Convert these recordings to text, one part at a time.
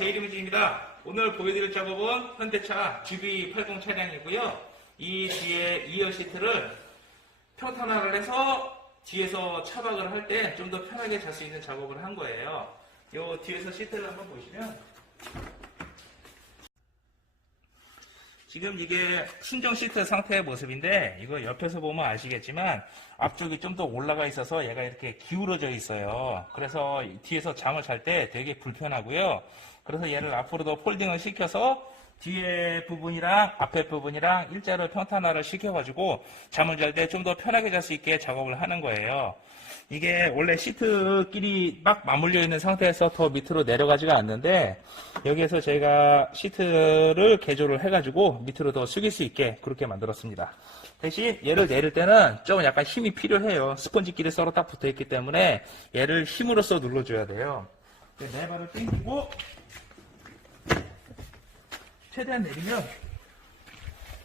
제이리무지입니다. 오늘 보여드릴 작업은 현대차 GB80 차량이고요. 이 뒤에 2열 시트를 평탄화를 해서 뒤에서 차박을 할 때 좀 더 편하게 잘 수 있는 작업을 한 거예요. 요 뒤에서 시트를 한번 보시면 지금 이게 순정 시트 상태의 모습인데 이거 옆에서 보면 아시겠지만 앞쪽이 좀 더 올라가 있어서 얘가 이렇게 기울어져 있어요. 그래서 뒤에서 잠을 잘 때 되게 불편하고요. 그래서 얘를 앞으로도 폴딩을 시켜서 뒤에 부분이랑 앞에 부분이랑 일자로 평탄화를 시켜가지고 잠을 잘 때 좀 더 편하게 잘 수 있게 작업을 하는 거예요. 이게 원래 시트끼리 막 맞물려 있는 상태에서 더 밑으로 내려가지가 않는데 여기에서 저희가 시트를 개조를 해가지고 밑으로 더 숙일 수 있게 그렇게 만들었습니다. 대신 얘를 내릴 때는 좀 약간 힘이 필요해요. 스펀지끼리 서로 딱 붙어 있기 때문에 얘를 힘으로써 눌러줘야 돼요. 네 발을 당기고 최대한 내리면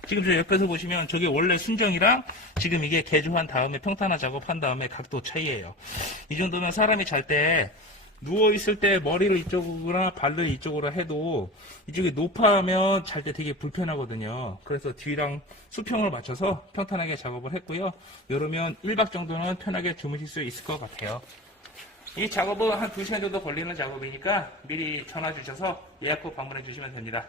지금 저 옆에서 보시면 저게 원래 순정이랑 지금 이게 개조한 다음에 평탄화 작업한 다음에 각도 차이예요. 이 정도면 사람이 잘 때 누워 있을 때 머리를 이쪽으로나 발을 이쪽으로 해도 이쪽이 높아하면 잘 때 되게 불편하거든요. 그래서 뒤랑 수평을 맞춰서 평탄하게 작업을 했고요. 이러면 1박 정도는 편하게 주무실 수 있을 것 같아요. 이 작업은 한 2시간 정도 걸리는 작업이니까 미리 전화 주셔서 예약 후 방문해 주시면 됩니다.